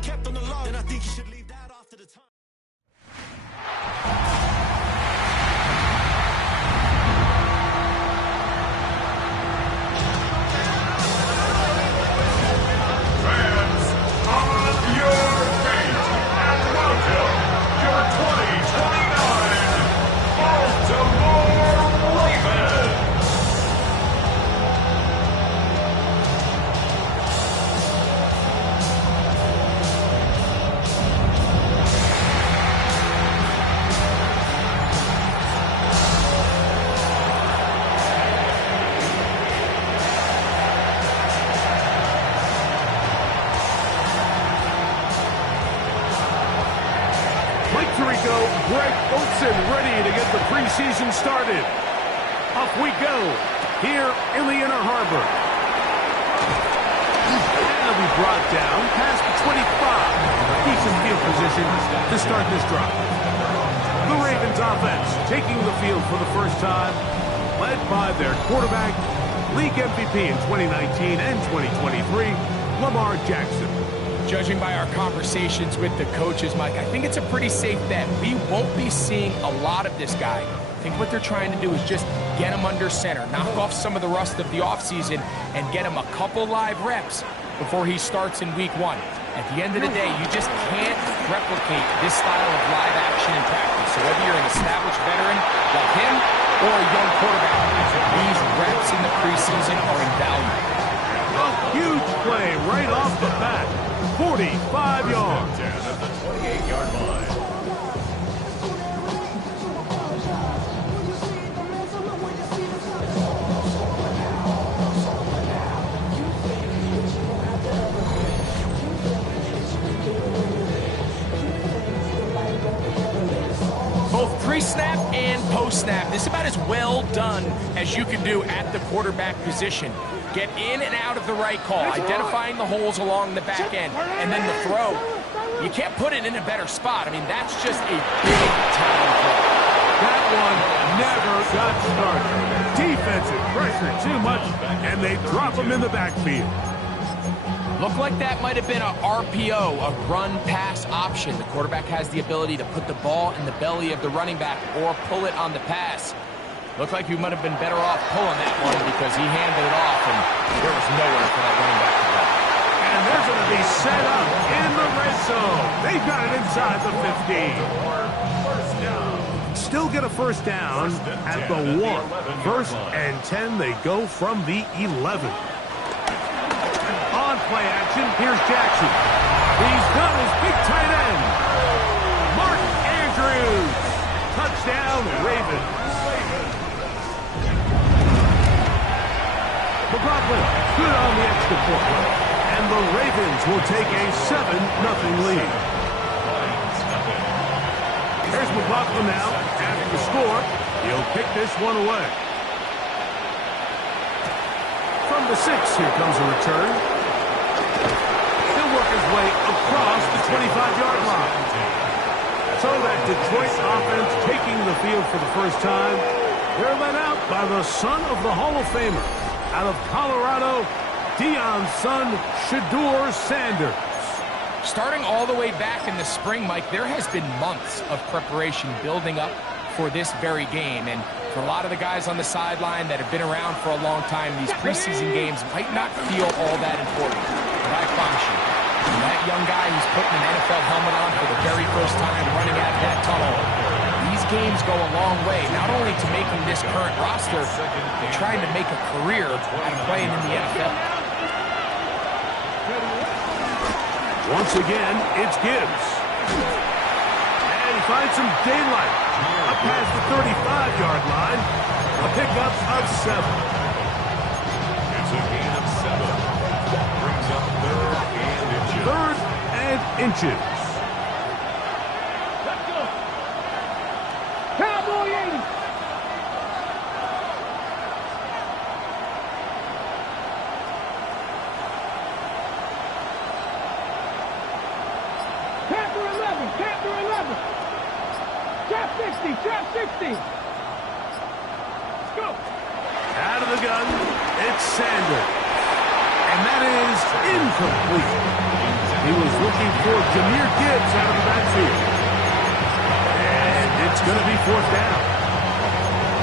was kept on the law, then I think you should leave that off to the time. Fans, on your feet and welcome your 2029 Baltimore Ravens. Greg Olsen ready to get the preseason started. Off we go here in the Inner Harbor. And they'll be brought down past the 25. Decent field position to start this drive. The Ravens offense taking the field for the first time, led by their quarterback, league MVP in 2019 and 2023, Lamar Jackson. Judging by our conversations with the coaches, Mike, I think it's a pretty safe bet. We won't be seeing a lot of this guy. I think what they're trying to do is just get him under center, knock off some of the rust of the offseason, and get him a couple live reps before he starts in week 1. At the end of the day, you just can't replicate this style of live action in practice. So whether you're an established veteran like him or a young quarterback, these reps in the preseason are invaluable. A huge play right off the bat. 45 yards. At the 28-yard line. Both pre-snap and post-snap, this is about as well done as you can do at the quarterback position. Get in and out of the right call, identifying the holes along the back end, and then the throw. You can't put it in a better spot. I mean, that's just a big-time play. That one never got started. Defensive pressure too much, and they drop him in the backfield. Looked like that might have been a RPO, a run-pass option. The quarterback has the ability to put the ball in the belly of the running back or pull it on the pass. Looked like you might have been better off pulling that one because he handed it off, and there was nowhere for that running back to go. And they're going to be set up in the red zone. They've got it inside the 15. Still get a first down at the 1. 1st and 10, they go from the 11. On play action, here's Jackson. He's got his big tight end. Mark Andrews. Touchdown, Ravens. McLaughlin, good on the extra point. And the Ravens will take a 7-0 lead. Here's McLaughlin now. After the score, he'll kick this one away. From the 6, here comes a return. He'll work his way across the 25-yard line. So that Detroit offense taking the field for the first time. They're led out by the son of the Hall of Famer. Out of Colorado, Deion's son, Shedeur Sanders. Starting all the way back in the spring, Mike, there has been months of preparation building up for this very game. And for a lot of the guys on the sideline that have been around for a long time, these preseason games might not feel all that important. But I promise you, that young guy who's putting an NFL helmet on for the very first time running out of that tunnel, these games go a long way, not only to making this current roster, but trying to make a career out of playing in the NFL. Once again, it's Gibbs. And he finds some daylight. Up past the 35-yard line. A pickup of 7. It's a gain of 7. Brings up 3rd and inches. 3rd and inches. Let's go. Cowboy 80. Panther 11. Panther 11. Trap 60. Trap 60. Let's go. Out of the gun, it's Sanders. And that is incomplete. He was looking for Jahmyr Gibbs out of the backfield. And it's going to be fourth down.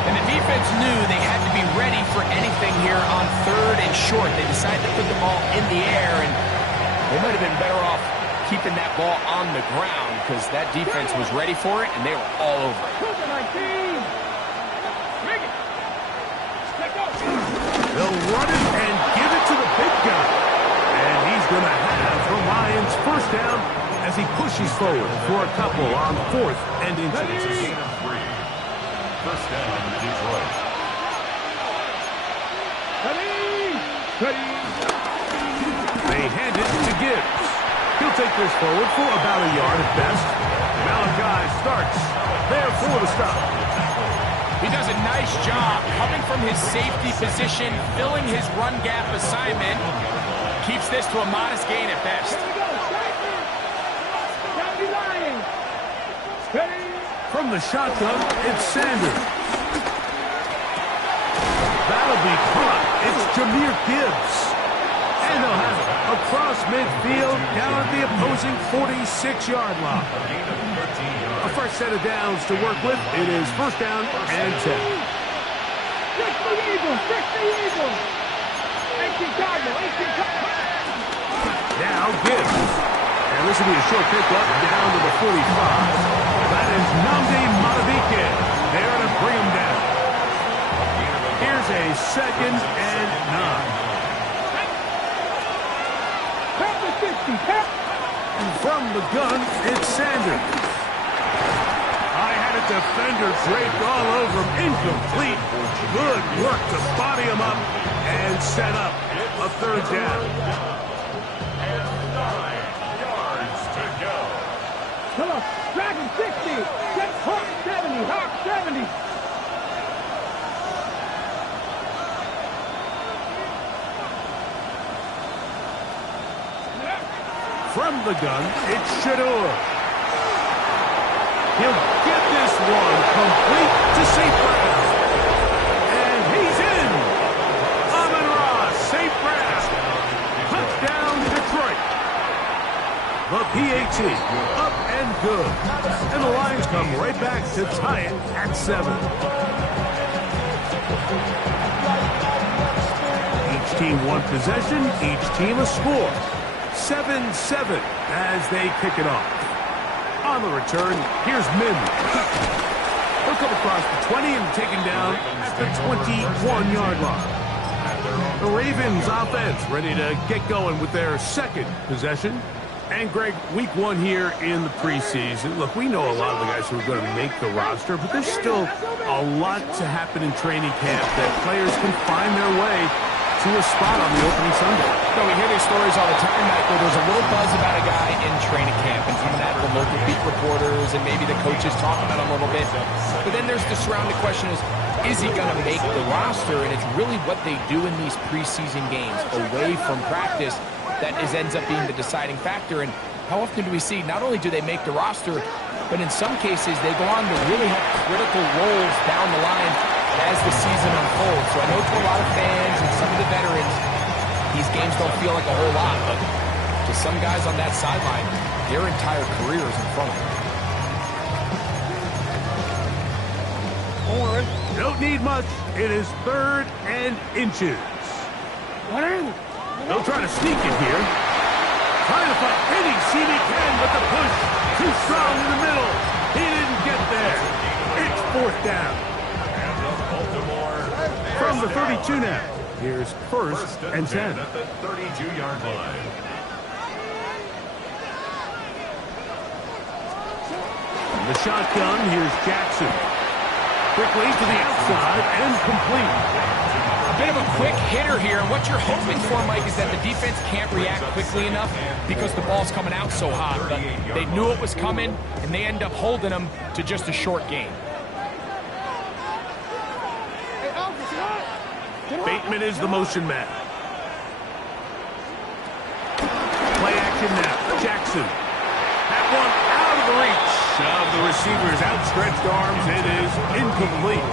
And the defense knew they had to be ready for anything here on third and short. They decided to put the ball in the air, and they might have been better off keeping that ball on the ground because that defense was ready for it, and they were all over it. They'll run it and give it to the big guy. And he's going to have the Lions first down as he pushes forward for a couple on fourth and inches. Gain of 3. First down, Detroit. They hand it to Gibbs. He'll take this forward for about a yard at best. Malachi starts there for the stop. He does a nice job coming from his safety position, filling his run gap assignment. Keeps this to a modest gain at best. From the shotgun, it's Sanders. That'll be caught. It's Jahmyr Gibbs. And they'll have it across midfield down at the opposing 46-yard line. A fresh set of downs to work with. It is first down and 10. Now Gibbs. And this will be a short pickup down to the 45. That is Nnamdi Madubuike there to bring him down. Here's a second and 9. And from the gun, it's Sanders. I had a defender draped all over him. Incomplete. Good work to body him up and set up a third down. And 9 yards to go. Come on, Dragon 60, Hawk 70, Hawk 70. From the gun, it's Shador. He'll get this one complete to St. Brown. And he's in. Amon-Ra, St. Brown. Touchdown, Detroit. The PAT, up and good. And the Lions come right back to tie it at 7. Each team one possession, each team a score. 7-7 as they kick it off. On the return, here's Mims. He'll come across the 20 and taken down at the 21-yard line. The Ravens offense ready to get going with their second possession. And, Greg, week 1 here in the preseason. Look, we know a lot of the guys who are going to make the roster, but there's still a lot to happen in training camp that players can find their way to a spot on the opening Sunday. So we hear these stories all the time, Michael. There's a little buzz about a guy in training camp, and some of that the local beat reporters and maybe the coaches talk about a little bit. But then there's the surrounding question is he going to make the roster? And it's really what they do in these preseason games away from practice that ends up being the deciding factor. And how often do we see not only do they make the roster, but in some cases they go on to really have critical roles down the line as the season unfolds. So I know to a lot of fans and some of the veterans, these games don't feel like a whole lot, but to some guys on that sideline, their entire career is in front of them. Don't need much. It is third and inches. They'll try to sneak it here. Trying to find any seam he can, but the push too strong in the middle. He didn't get there. It's fourth down. From the 32 now. Here's first and 10. At the 32-yard line. The shotgun, here's Jackson. Quickly to the outside and complete. A bit of a quick hitter here. And what you're hoping for, Mike, is that the defense can't react quickly enough because the ball's coming out so hot. But they knew it was coming, and they end up holding them to just a short gain. Bateman is the motion man. Play action now. Jackson. That one out of the reach of the receiver's outstretched arms. It is incomplete.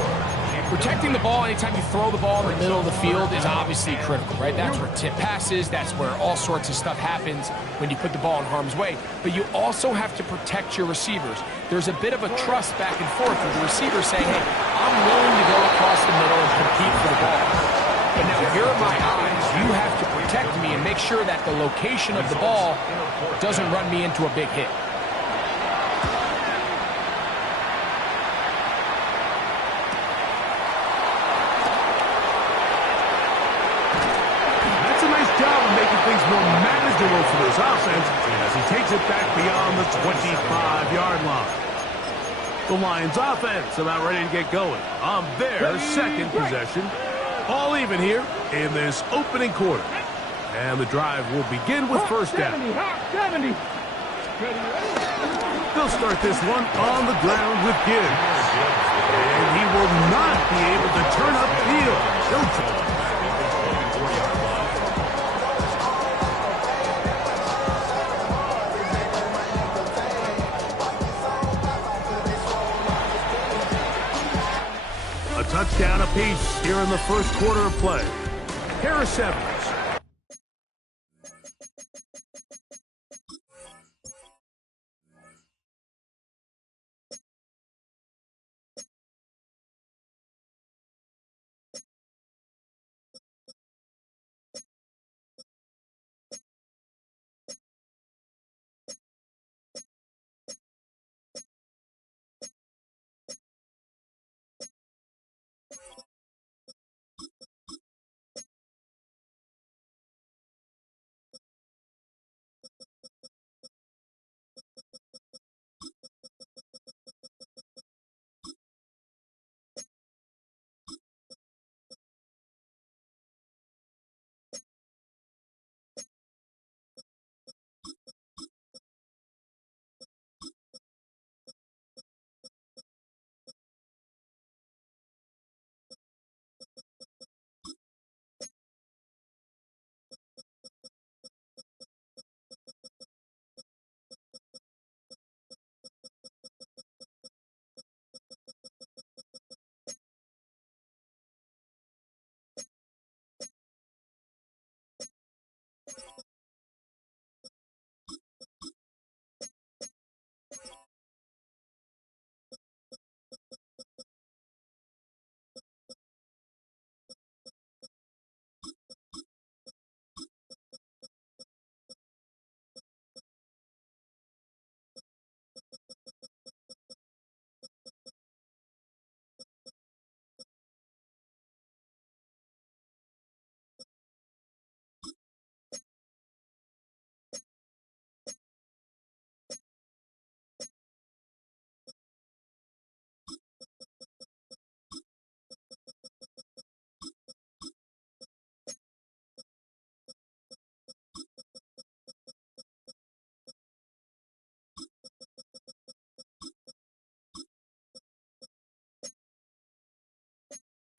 Protecting the ball anytime you throw the ball in the middle of the field is obviously critical, right? That's where tip passes, that's where all sorts of stuff happens when you put the ball in harm's way. But you also have to protect your receivers. There's a bit of a trust back and forth with the receiver saying, hey, I'm willing to go across the middle and compete for the ball. But now here are my eyes. You have to protect me and make sure that the location of the ball doesn't run me into a big hit. Things more manageable for this offense as he takes it back beyond the 25-yard line. The Lions offense about ready to get going on their second possession. All even here in this opening quarter. And the drive will begin with first down. 70. They'll start this one on the ground with Gibbs. And he will not be able to turn upfield. Touchdown apiece here in the first quarter of play. Harris Evans.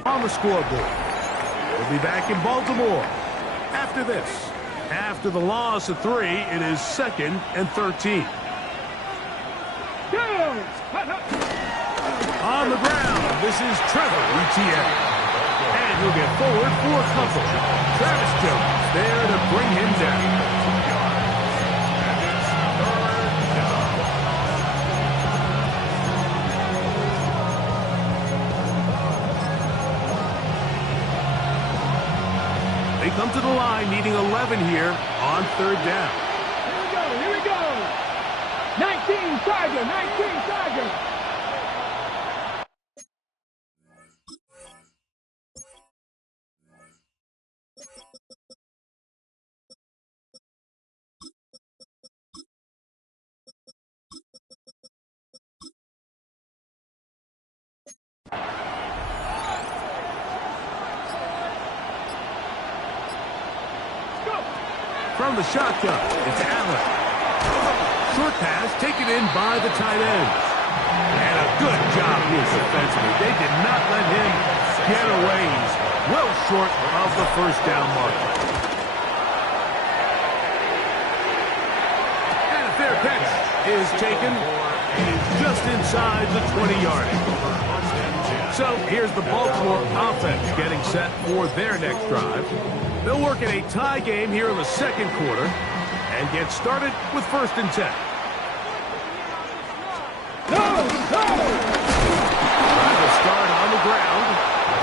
On the scoreboard. We'll be back in Baltimore after this. After the loss of 3, it is 2nd and 13. On the ground, this is Trevor Etienne. And he'll get forward for a couple. Travis Jones there to bring him down. They come to the line needing 11 here on 3rd down. Here we go. 19 Tiger, 19 Tiger. From the shotgun, it's Allen. Short pass taken in by the tight end. And a good job here defensively. They did not let him get away. He's well short of the first down marker. And a fair catch is taken. He's just inside the 20-yard line. So here's the Baltimore offense getting set for their next drive. They'll work in a tie game here in the second quarter and get started with 1st and 10. Trying to start on the ground.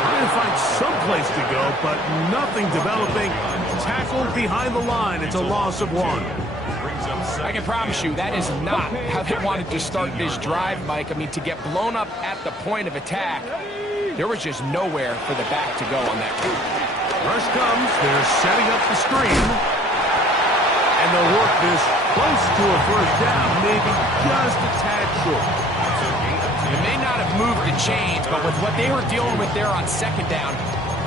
Trying to find some place to go, but nothing developing. Tackled behind the line. It's a loss of 1. I can promise you that is not how they wanted to start this drive, Mike. I mean, to get blown up at the point of attack, there was just nowhere for the back to go on that one. Rush comes. They're setting up the screen. And they'll work this close to a 1st down, maybe just a tad short. It may not have moved the chains, but with what they were dealing with there on 2nd down,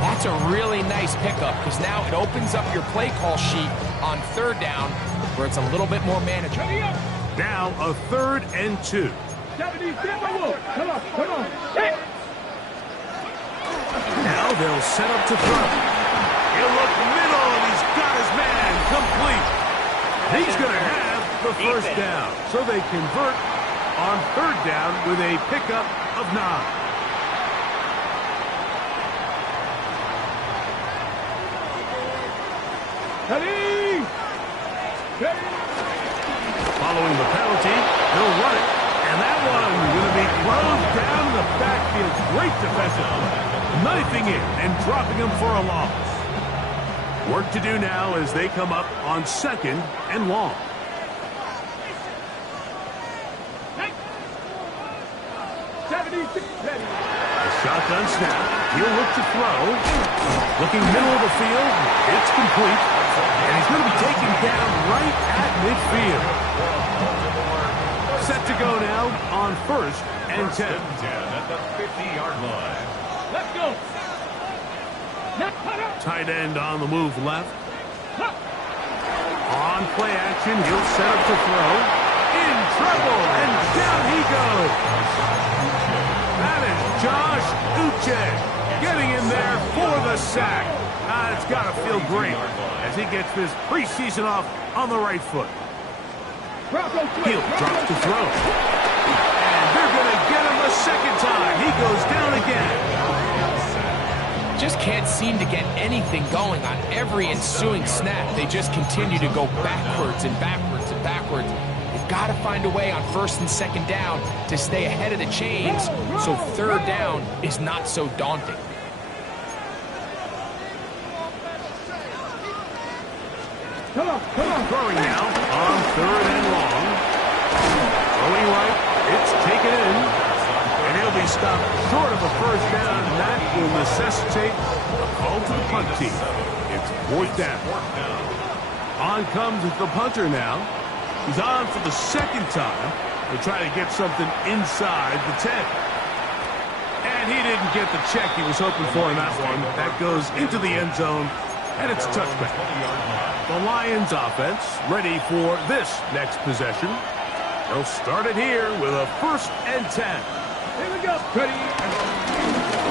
that's a really nice pickup because now it opens up your play call sheet on 3rd down where it's a little bit more manageable. Now a 3rd and 2. Come on. Hey. Now they'll set up to throw. He'll look middle, and he's got his man complete. He's going to have the 1st down. So they convert on 3rd down with a pickup of 9. Following the penalty, they'll run it. And that one going to be closed down in the backfield. Great defensive play. Knifing in and dropping him for a loss. Work to do now as they come up on 2nd and long. A shotgun snap. He'll look to throw. Looking middle of the field. It's complete. And he's going to be taken down right at midfield. Set to go now on 1st and 10. At the 50-yard line. Let's go. Tight end on the move left. On play action, he'll set up to throw. In trouble, and down he goes. That is Josh Uche getting in there for the sack. It's got to feel great as he gets this preseason off on the right foot. He'll drop to throw. And they're going to get him a 2nd time. He goes down again. Just can't seem to get anything going on every ensuing snap. They just continue to go backwards and backwards and backwards. They've got to find a way on 1st and 2nd down to stay ahead of the chains so 3rd down is not so daunting. Come on. Throwing now on 3rd and long. Throwing right. It's taken in. And he'll be stopped short of a 1st down. And that will necessitate a call to the punt team. It's 4th down. On comes the punter now. He's on for the 2nd time to try to get something inside the 10. And he didn't get the check he was hoping for in that one. That goes into the end zone, and it's a touchback. The Lions offense ready for this next possession. They'll start it here with a 1st and 10. Here we go. Ready.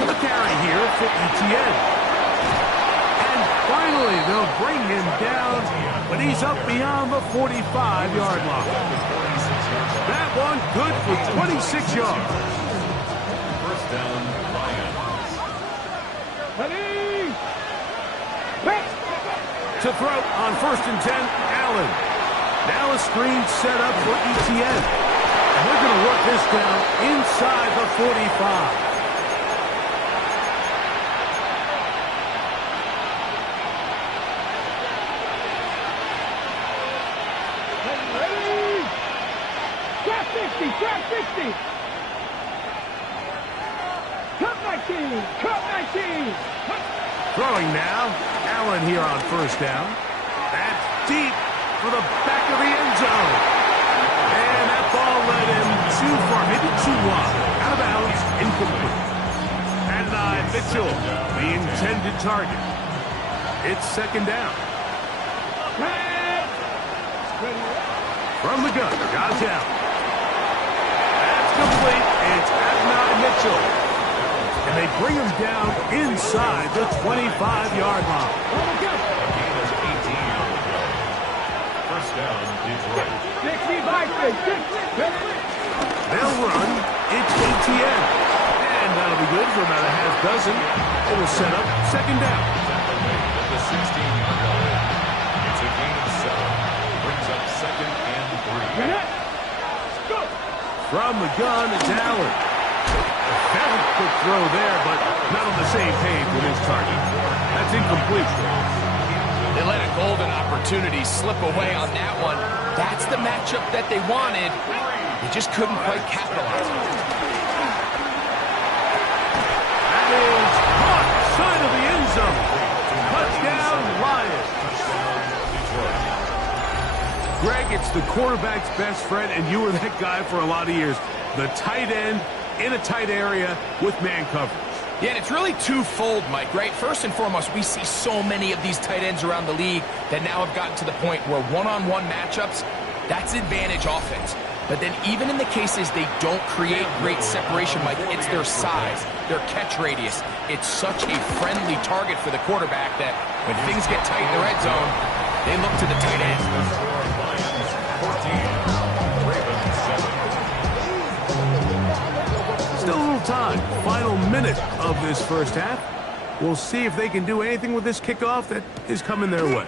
The carry here for ETN. And finally, they'll bring him down, but he's up beyond the 45-yard line. That one good for 26 yards. 1st down, Lions. Ready. To throw on 1st and 10, Allen. Now a screen set up for ETN. And they're going to work this down inside the 45. Ready. Drop 60. Cut 19. Throwing now. Allen here on 1st down. That's deep for the back of the end zone. And that ball led him too far, maybe too wide. Out of bounds, incomplete. And Mitchell, the intended target. It's 2nd down. From the gun, got down. That's complete. It's Adonai Mitchell. And they bring him down inside the 25-yard line. They'll run. It's ETN. And that'll be good for about a half dozen. It will set up second down. Tackle made at the 16-yard line. It's a gain of 7. Brings up second and 3. Go. From the gun, it's Allen. Very quick throw there, but not on the same page with his target. That's incomplete. They let a golden opportunity slip away on that one. That's the matchup that they wanted. They just couldn't quite capitalize on it. That is caught side of the end zone. Touchdown, Lions. Greg, it's the quarterback's best friend, and you were that guy for a lot of years. The tight end in a tight area with man coverage. Yeah, and it's really twofold, Mike, right? First and foremost, we see so many of these tight ends around the league that now have gotten to the point where one-on-one matchups, that's advantage offense. But then even in the cases they don't create great separation, Mike, it's their size, their catch radius. It's such a friendly target for the quarterback that when things get tight in the red zone, they look to the tight end. Lions 14. Ravens 7. Still a little time. Final minute of this first half. We'll see if they can do anything with this kickoff that is coming their way.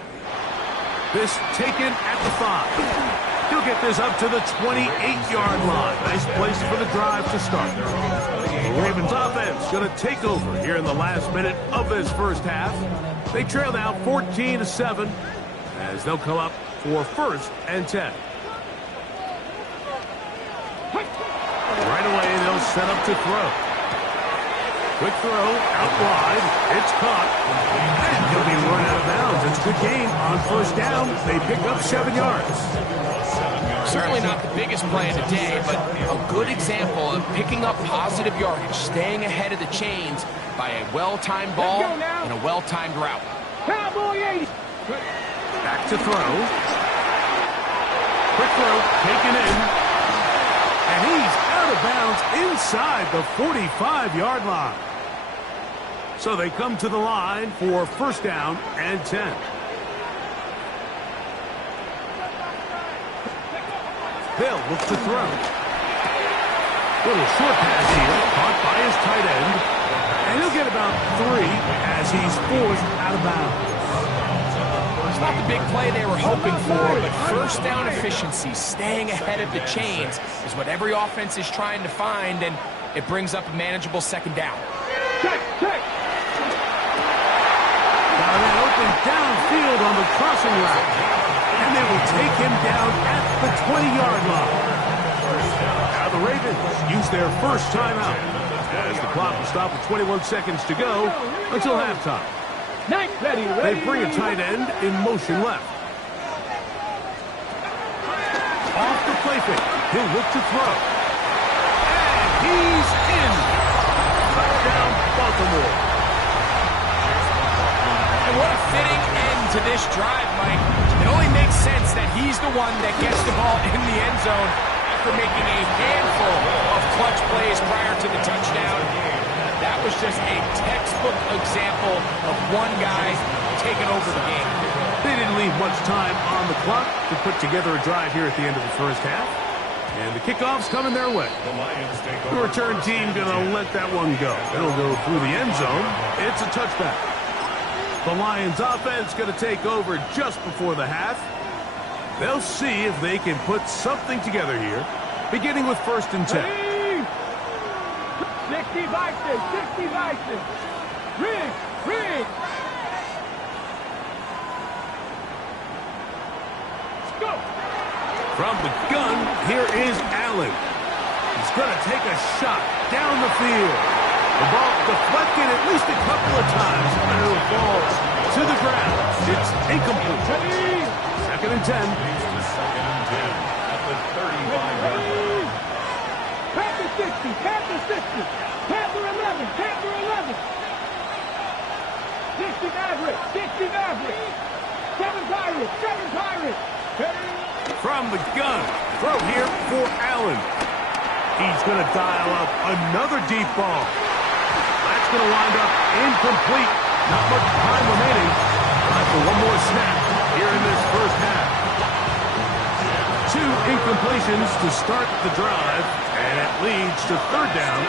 This taken at the 5. He'll get this up to the 28-yard line. Nice place for the drive to start. The Ravens offense going to take over here in the last minute of this first half. They trail now 14-7 as they'll come up for 1st and 10. Right away, they'll set up to throw. Quick throw, out wide. It's caught. And he'll be run out of bounds. It's a good game on 1st down. They pick up 7 yards. Certainly not the biggest play of the day, but a good example of picking up positive yardage, staying ahead of the chains by a well-timed ball and a well-timed route. Cowboy 80. Back to throw. Quick throw, taken in. And he's out of bounds inside the 45-yard line. So they come to the line for 1st down and 10. Hill looks to throw. Little short pass here, caught by his tight end. And he'll get about 3 as he's forced out of bounds. It's not the big play they were hoping for, but 1st down efficiency, staying ahead of the chains, is what every offense is trying to find, and it brings up a manageable 2nd down. Check. Got a man open downfield on the crossing route. And they will take him down at the 20-yard line. Now the Ravens use their first timeout as the clock will stop with 21 seconds to go until halftime. Nice, ready. They bring a tight end in motion left. Off the play fake. He'll look to throw. And he's in. Touchdown, Baltimore. And what a fitting end to this drive, Mike. It only makes sense that he's the one that gets the ball in the end zone after making a handful of clutch plays prior to the touchdown. That was just a textbook example of one guy taking over the game. They didn't leave much time on the clock to put together a drive here at the end of the first half. And the kickoff's coming their way. The Lions take The over. return team going to let that one go. It'll go through the end zone. It's a touchback. The Lions offense going to take over just before the half. They'll see if they can put something together here, beginning with 1st and 10. 60 Vikings. Rig. Go. From the gun, here is Allen. He's going to take a shot down the field. The ball deflected at least a couple of times, and it'll fall to the ground. It's incomplete. 2nd and 10. To 2nd and 10 at the 35-yard line. Panther 60. Panther 11. 60 Maverick. 7 Pirates. From the gun, throw here for Allen. He's going to dial up another deep ball. That's going to wind up incomplete. Not much time remaining. Time for one more snap here in this first half. 2 incompletions to start the drive, and it leads to 3rd down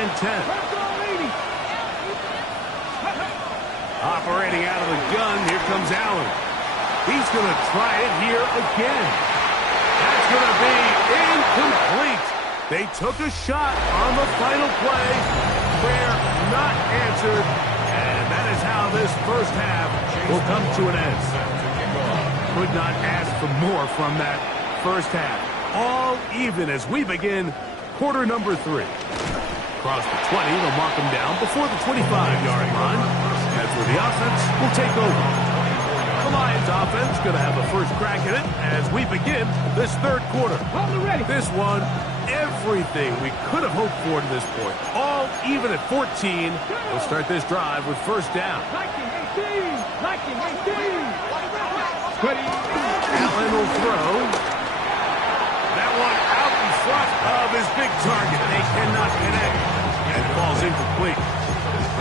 and 10. Operating out of the gun, here comes Allen. He's going to try it here again. That's going to be incomplete. They took a shot on the final play. Prayer not answered. And that is how this first half will come to an end. Could not ask for more from that first half. All even as we begin quarter number 3. Across the 20, they'll mark him down before the 25-yard line. That's where the offense will take over. The Lions offense going to have a first crack at it as we begin this third quarter. This one, everything we could have hoped for to this point. All even at 14. We'll start this drive with first down. Allen will throw. That one out in front of his big target. They cannot connect. And it falls incomplete.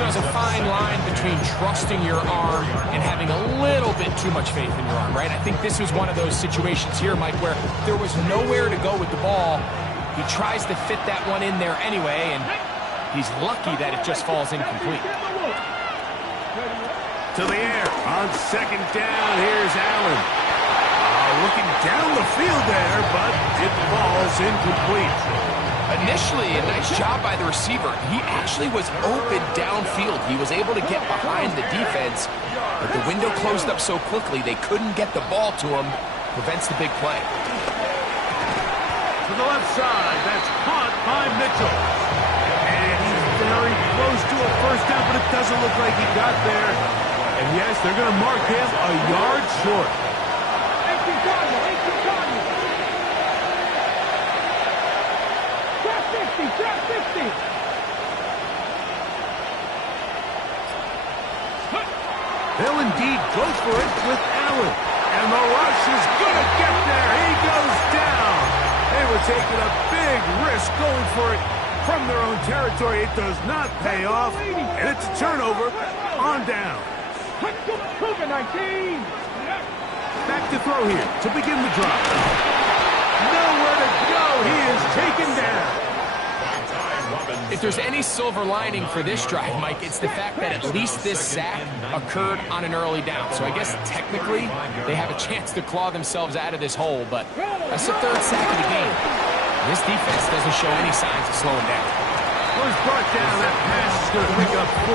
There's a fine line between trusting your arm and having a little bit too much faith in your arm, right? I think this was one of those situations here, Mike, where there was nowhere to go with the ball. He tries to fit that one in there anyway, and he's lucky that it just falls incomplete. To the air on second down. Here's Allen. Looking down the field there, but it falls incomplete. Initially, a nice job by the receiver. He actually was open downfield. He was able to get behind the defense, but the window closed up so quickly they couldn't get the ball to him. Prevents the big play. To the left side, that's caught by Mitchell. And he's very close to a first down, but it doesn't look like he got there. And yes, they're going to mark him a yard short. They'll indeed go for it with Allen. And the rush is going to get there. He goes down. They were taking a big risk going for it from their own territory. It does not pay off. And it's a turnover on down. Back to throw here to begin the drive. Nowhere to go. He is taken down. If there's any silver lining for this drive, Mike, it's the fact that at least this sack occurred on an early down. So I guess technically they have a chance to claw themselves out of this hole, but that's the third sack of the game. This defense doesn't show any signs of slowing down. Well, he's brought down. That pass is going to pick up 4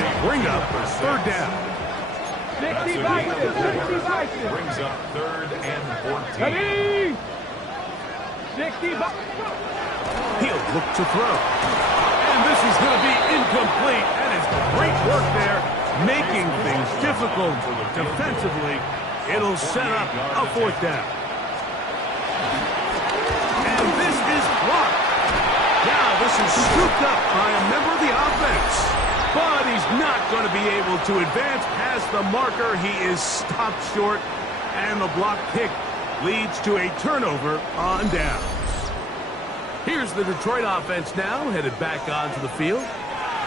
and bring up third down. 60 Brings up third and 14. 60 He'll look to throw. And this is going to be incomplete. That is great work there, making things difficult defensively. It'll set up a fourth down. And this is blocked. Now this is scooped up by a member of the offense. But he's not going to be able to advance past the marker. He is stopped short. And the block kick leads to a turnover on down. Here's the Detroit offense now, headed back onto the field.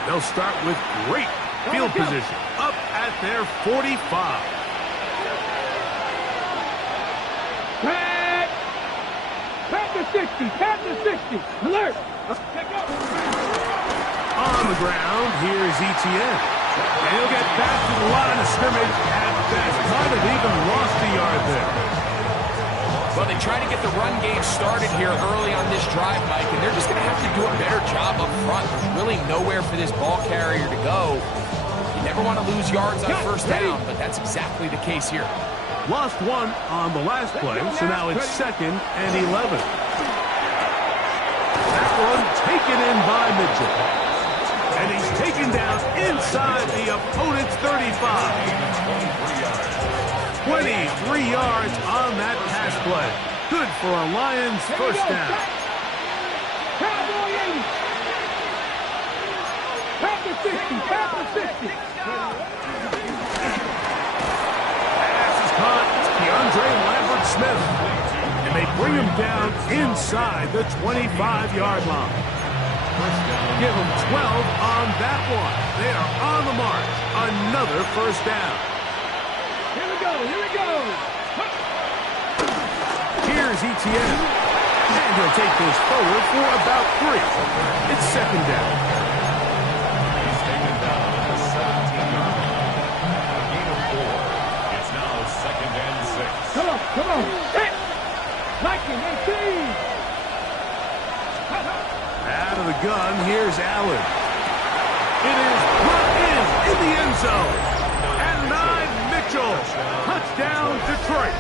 They'll start with great field position, up at their 45. Pat to 60, alert! On the ground, here's Etienne. And he'll get back to the line of scrimmage at best. Might have even lost a yard there. Well, they try to get the run game started here early on this drive, Mike, and they're just going to have to do a better job up front. There's really nowhere for this ball carrier to go. You never want to lose yards on first down, but that's exactly the case here. Lost 1 on the last play, so now it's 2nd and 11. That one taken in by Mitchell. And he's taken down inside the opponent's 35. 23 yards on that pass play. Good for a Lions first down. Cowboy 80. Pat to 60. Pass is caught. It's DeAndre Lambert-Smith. And they bring him down inside the 25-yard line. Give him 12 on that one. They are on the march. Another first down. Here we go. Here's Etienne. And he'll take this forward for about 3. It's second down. He's taken down at the 17-yard line. A gain of 4. It's now second and 6. Come on. Hit. Lightning, 18. Out of the gun, here's Allen. It is brought in the end zone. And 9, Mitchell. Touchdown, Detroit.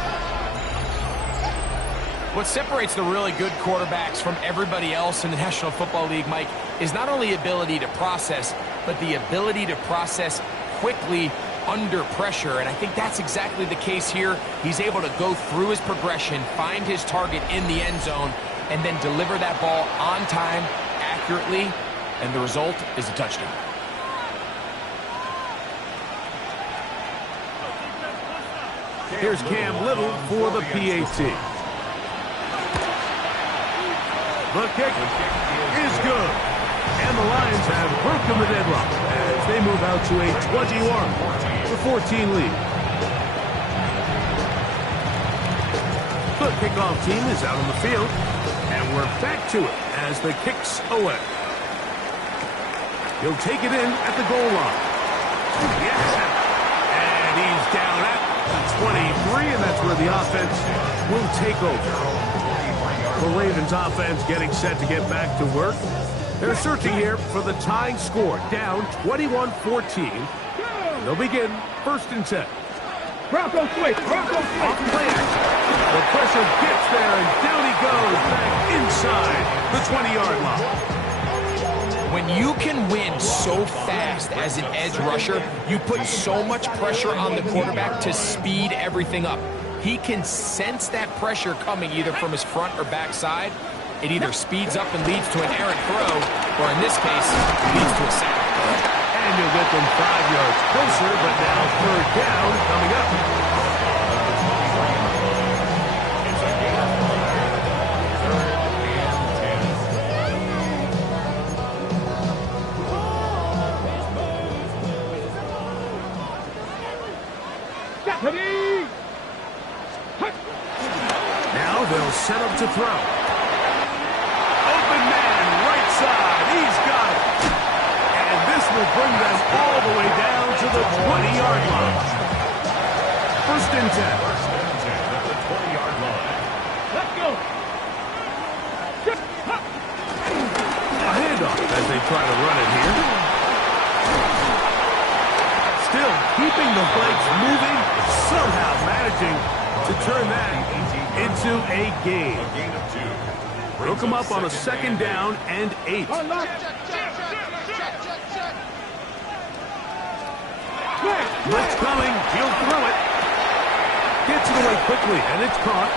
What separates the really good quarterbacks from everybody else in the National Football League, Mike, is not only ability to process, but the ability to process quickly under pressure. And I think that's exactly the case here. He's able to go through his progression, find his target in the end zone, and then deliver that ball on time, accurately, and the result is a touchdown. Here's Cam Little for the PAT. The kick is good. And the Lions have broken the deadlock as they move out to a 21-14 lead. The kickoff team is out on the field, and we're back to it as the kick's away. He'll take it in at the goal line. Yes, and he's down at the 23, and that's where the offense will take over. The Ravens offense getting set to get back to work. They're searching here for the tying score, down 21-14. They'll begin first and 10. Bronco switch. Off play action. The pressure gets there, and down he goes back inside the 20-yard line. When you can win so fast as an edge rusher, you put so much pressure on the quarterback to speed everything up. He can sense that pressure coming either from his front or back side. It either speeds up and leads to an errant throw, or in this case, leads to a sack. And you'll get them 5 yards closer, but now third down coming up. It's a gain of 5. Third and 10. Deputy. Now they'll set up to throw. Open man, right side. He's got it. And this will bring them all the way down to the 20-yard line. First and 10. First and 10 at the 20-yard line. Let's go. A handoff as they try to run it here. Still keeping the Blakes moving, somehow managing to turn that into a gain. A gain of 2. They'll come up on a second down and 8. Blitz coming, he'll throw it. Gets it away quickly, and it's caught.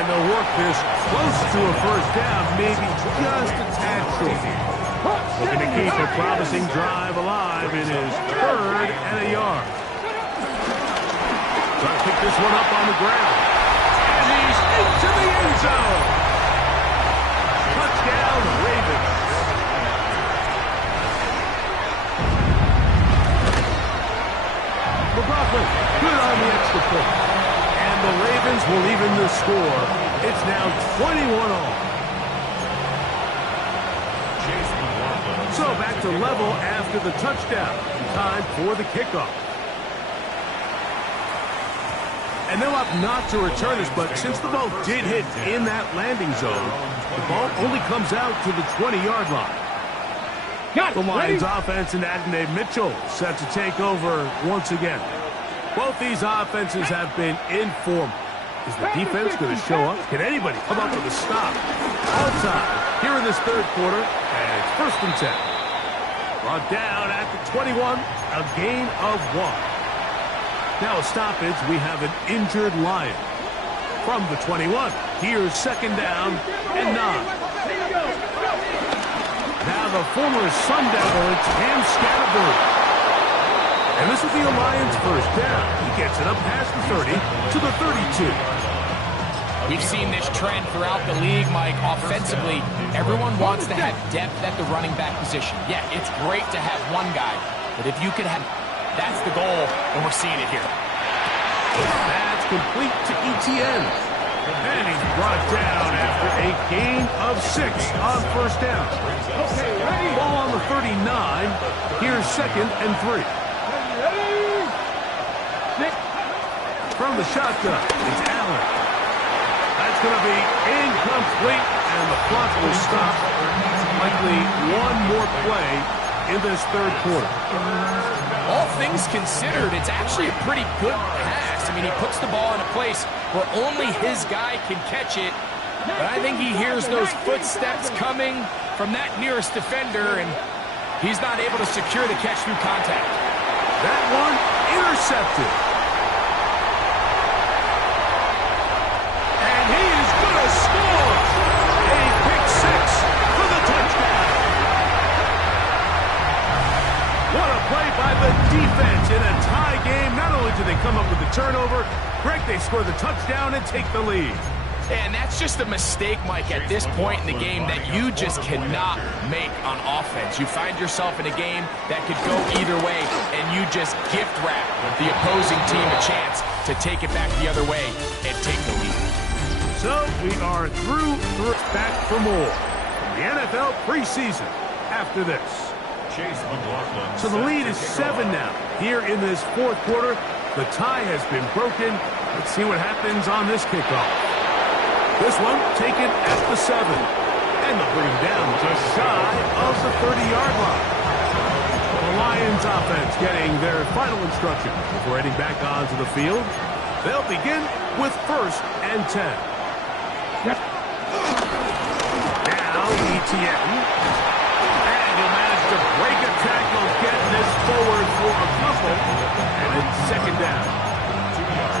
And they'll work this close to a first down, maybe just a tad short. Looking to keep a promising drive alive. It is third and a yard. Trying to pick this one up on the ground. And he's into the end zone. Touchdown, Ravens. McLaughlin, good on the extra point. And the Ravens will even the score. It's now 21-all. So back to level after the touchdown. Time for the kickoff. And they'll opt not to return this, but since the ball did hit in that landing zone, the ball only comes out to the 20-yard line. The Lions offense and LionsDen Mitchell set to take over once again. Both these offenses have been in form. Is the defense going to show up? Can anybody come up with a stop? All time here in this third quarter, and it's first and 10. Brought down at the 21, a gain of 1. Now a stoppage, we have an injured Lion. From the 21, here's second down and 9. Now the former Sun Devil, it's Cam Scatterberg. And this will be a Lions first down. He gets it up past the 30 to the 32. We've seen this trend throughout the league, Mike. Offensively, everyone wants to have depth at the running back position. Yeah, it's great to have one guy, but if you could have, that's the goal, and we're seeing it here. That's complete to ETN. And he's brought down after A gain of 6 on first down. Okay, ready? Ball on the 39. Here's 2nd and 3. Ready? Six. From the shotgun, it's Allen. That's going to be incomplete, and the clock will stop. Likely one more play in this third quarter. All things considered, it's actually a pretty good pass. I mean, he puts the ball in a place where only his guy can catch it. But I think he hears those footsteps coming from that nearest defender, and he's not able to secure the catch through contact. That one intercepted. And he is going to score. A pick 6 for the touchdown. What a play by the defense in a tie game. Not only do they come up with the turnover, Greg, they score the touchdown and take the lead. And that's just a mistake, Mike, at this point in the game that you just cannot make on offense. You find yourself in a game that could go either way, and you just gift wrap the opposing team a chance to take it back the other way and take the lead. So we are through. Back for more from the NFL preseason after this. So the lead is 7 now. Here in this fourth quarter, the tie has been broken. Let's see what happens on this kickoff. This one taken at the 7. And they'll bring him down just shy of the 30-yard line. The Lions offense getting their final instruction before heading back onto the field. They'll begin with 1st and 10. Now ETN. And he'll manage to break a tackle, get this forward for a couple. And it's 2nd down.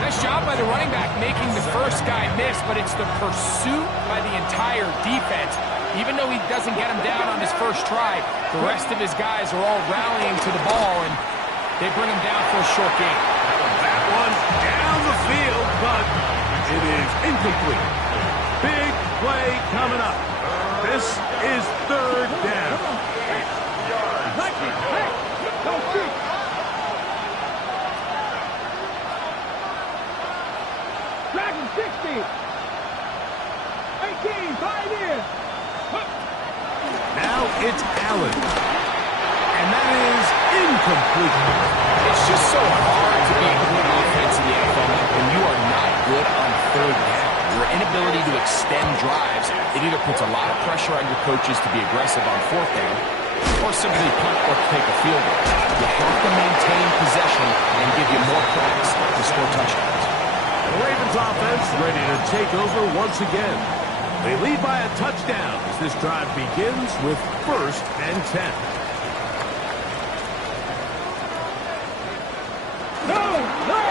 Nice job by the running back making the first guy miss, but it's the pursuit by the entire defense. Even though he doesn't get him down on his first try, the rest of his guys are all rallying to the ball, and they bring him down for a short gain. That one down the field, but it is incomplete. Big play coming up. This is 3rd down. Don't shoot. Dragon 60. 18, pioneer. Now it's Allen. And that is incomplete. It's just so hard to be a good offense in the NFL when you are not good on 3rd down. Your inability to extend drives, it either puts a lot of pressure on your coaches to be aggressive on 4th down, or simply punt or take a field goal. You have to maintain possession and give you more points to score touchdowns. The Ravens offense ready to take over once again. They lead by a touchdown as this drive begins with 1st and 10. No, no.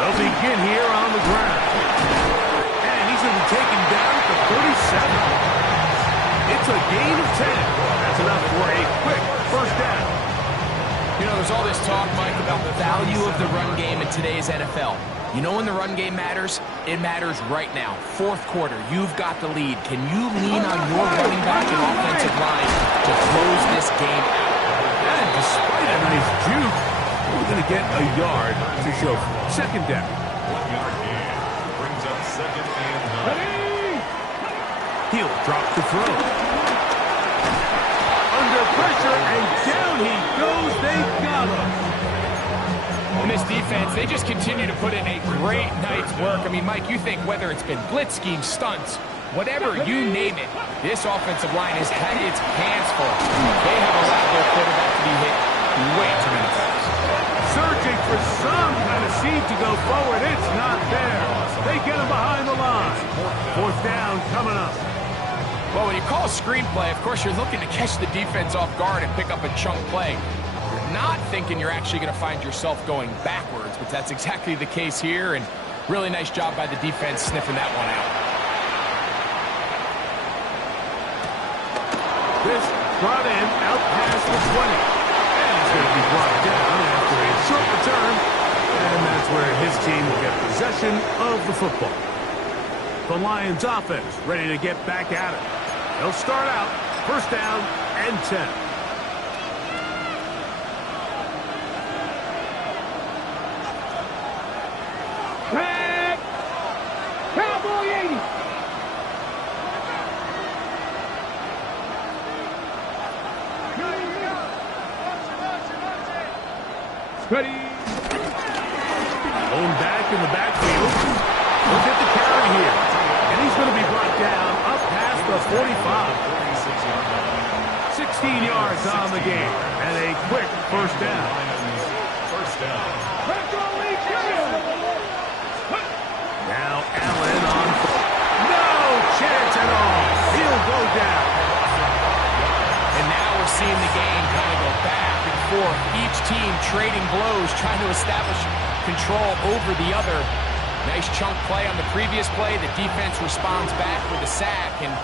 They'll begin here on the ground. And he's going to be taken down at the 37. It's a gain of 10. That's enough for a quick 1st down. You know, there's all this talk, Mike, about the value of the run game in today's NFL. You know when the run game matters? It matters right now. 4th quarter, you've got the lead. Can you lean on your running back and offensive line to close this game out? And despite a nice juke, we're going to get a yard to show for it. 2nd down. 1-yard gain brings up 2nd and 9. Ready? He'll drop the throw. Under pressure, and down he goes. They got him. And this defense, they just continue to put in a great night's work. I mean, Mike, you think whether it's been blitz schemes, stunts, whatever you name it, this offensive line has had its hands full. They have allowed their quarterback to be hit way too many times. Searching for some kind of seam to go forward. It's not there. They get him behind the line. 4th down coming up. Well, when you call a screenplay, of course, you're looking to catch the defense off guard and pick up a chunk play. You're not thinking you're actually going to find yourself going backwards, but that's exactly the case here, and really nice job by the defense sniffing that one out. This brought in out past the 20. And he's going to be brought down after a short return, and that's where his team will get possession of the football. The Lions offense ready to get back at it. They'll start out 1st down and 10. Back. Cowboy 80. Ready. Going back in the backfield. Look at the carry here. And he's going to be brought down up past the 45. 16 yards on the game. And a quick first down. First down. Now Allen on. No chance at all. He'll go down. And now we're seeing the game kind of go back and forth. Each team trading blows, trying to establish control over the other. Nice chunk play on the previous play. The defense responds back with a sack, and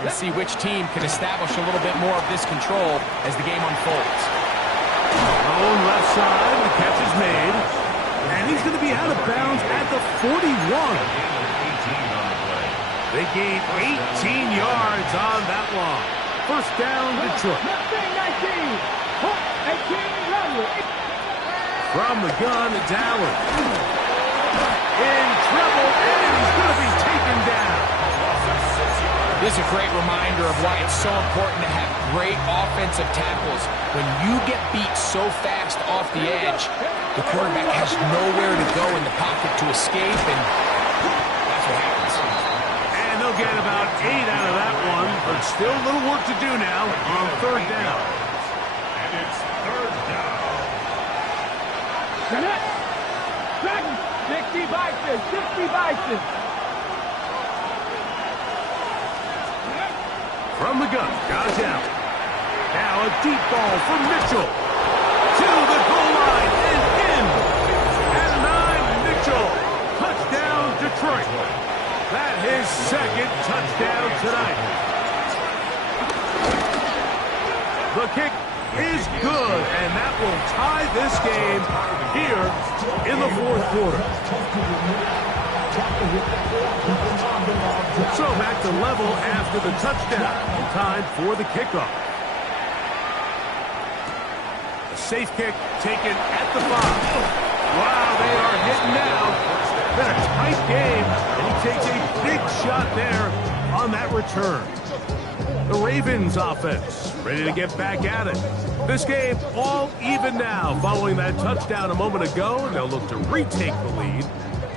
we'll see which team can establish a little bit more of this control as the game unfolds. Own left side, the catch is made. And he's going to be out of bounds at the 41. They gain 18 yards on that one. First down, Detroit. From the gun, it's Allen. In trouble, and he's going to be taken down. This is a great reminder of why it's so important to have great offensive tackles. When you get beat so fast off the edge, the quarterback has nowhere to go in the pocket to escape, and that's what happens. And they'll get about 8 out of that one, but still a little work to do now on third down. And it's third down. Dragon, 60 Bison. From the gun, got it down. Now a deep ball from Mitchell. To the goal line and in. At 9, Mitchell. Touchdown, Detroit. That his second touchdown tonight. The kick is good, and that will tie this game here in the fourth quarter. So back to level after the touchdown. Time for the kickoff. A safe kick taken at the 5. Wow, they are hitting now. Been a tight game, and he takes a big shot there on that return. The Ravens offense ready to get back at it. This game all even now following that touchdown a moment ago, and they'll look to retake the lead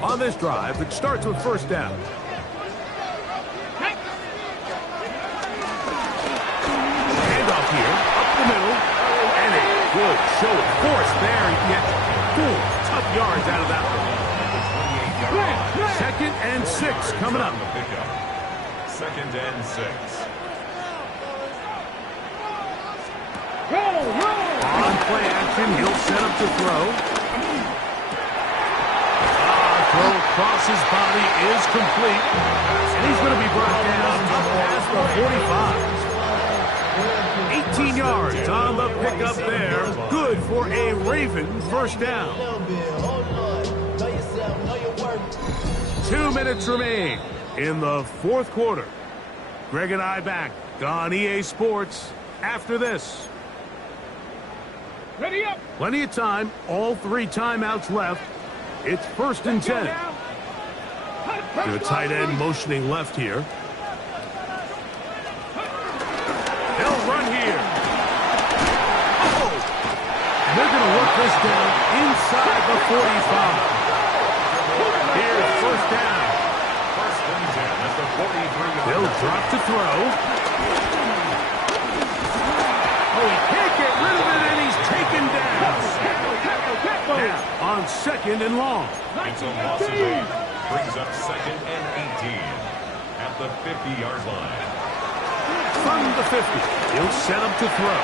on this drive that starts with first down. Handoff here, up the middle, and a good show of force there, yet 4 tough yards out of that one. Second and 6 coming up. Second and 6. On play action, he'll set up to throw. Throw across his body is complete. And he's going to be brought down up past the 45. 18 yards on the pickup there. Good for a Raven first down. 2 minutes remain in the fourth quarter. Greg and I back on EA Sports after this. Ready up. Plenty of time. All 3 timeouts left. It's first and 10. The tight end motioning left here. They'll run here. Oh! They're going to work this down inside the 45. Here's first down. First and 10 at the 43. They'll drop to throw. Oh, he can't get rid of it, and he's taken down. Now, on second and long. It's a loss of 8. Brings up second and 18 at the 50-yard line. From the 50, he'll set up to throw.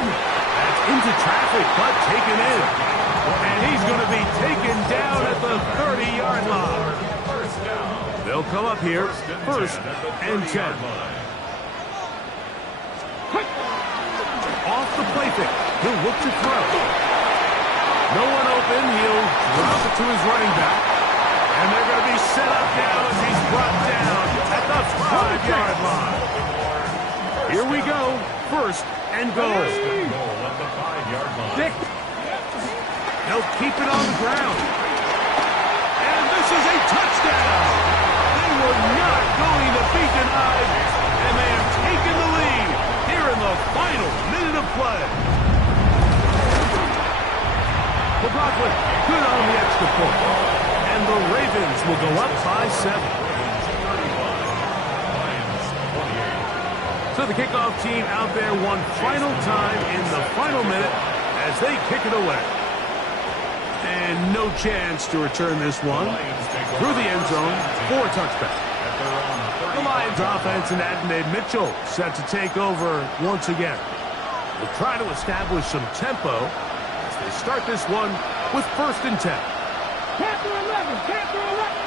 That's into traffic, but taken in. And he's going to be taken down at the 30-yard line. They'll come up here, first and 10. Off the play fake, he'll look to throw. No one open, he'll drop it to his running back. And they're going to be set up now as he's brought down at the 5-yard line. Here we go, first and goal. Goal at the 5-yard line. They'll keep it on the ground. And this is a touchdown. They were not going to be denied, and they have taken the lead here in the final minute of play. McLaughlin, good on the extra point. And the Ravens will go up by 7. So the kickoff team out there one final time in the final minute as they kick it away. And no chance to return this one through the end zone for a touchback. The Lions offense and Adonai Mitchell set to take over once again. Will try to establish some tempo as they start this one with 1st and 10. Panther 11, Panther 11.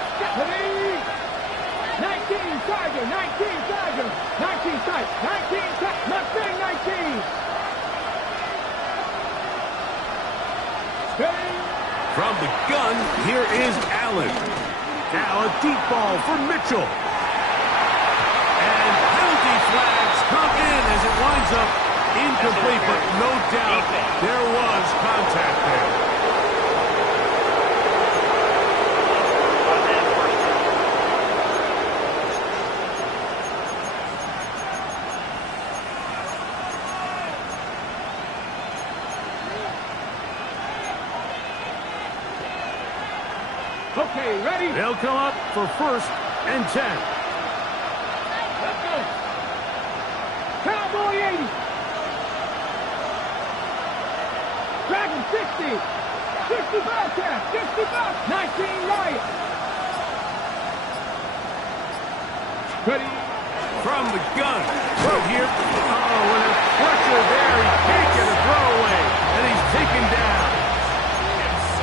19, Tiger, 19, Tiger. 19, Tiger, 19, Tiger. Mustang 19. From the gun, here is Allen. Now a deep ball for Mitchell. And penalty flags come in as it winds up incomplete, but no doubt there was contact there. Okay, ready? They'll come up for 1st and 10. Let's go. Cowboy 80. Dragon 60. 60 Bobcat. 60 Bobcat. 19 Lion. Ready? From the gun. Right here. Oh, and a pressure there. He can't get a throwaway. And he's taken down.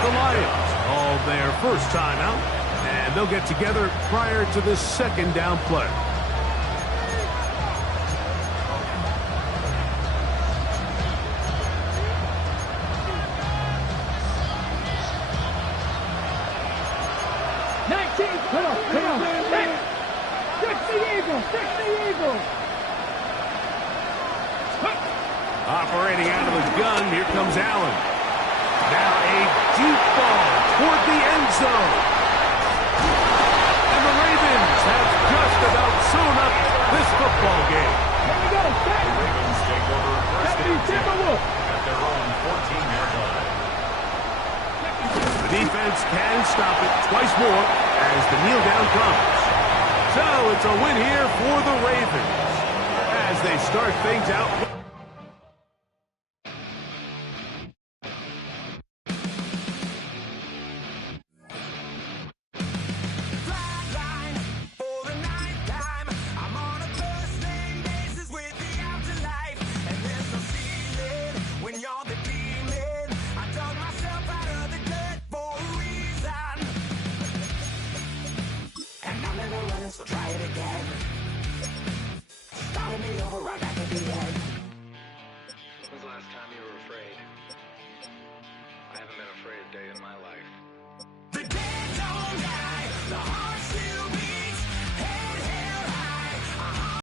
The Lions all their first time out. And they'll get together prior to the 2nd down play. Come on. 60 Eagles, 60 Eagles. Operating out of the gun, here comes Allen. Now a deep ball toward the end zone. And the Ravens have just about sewn up this football game. Here we go, set. Ravens take over 1st and 10 Timberwolf. at their own 14-yard line. The defense can stop it twice more as the kneel down comes. So it's a win here for the Ravens as they start things out. Flatline for the ninth time. I'm on a first-name basis with the afterlife, and there's no ceiling when you're the demon. I dug myself out of the dirt for a reason, and I'm never running, so try it again. Starting me over right back at the end. When was the last time you were afraid? I haven't been afraid a day in my life. The dead don't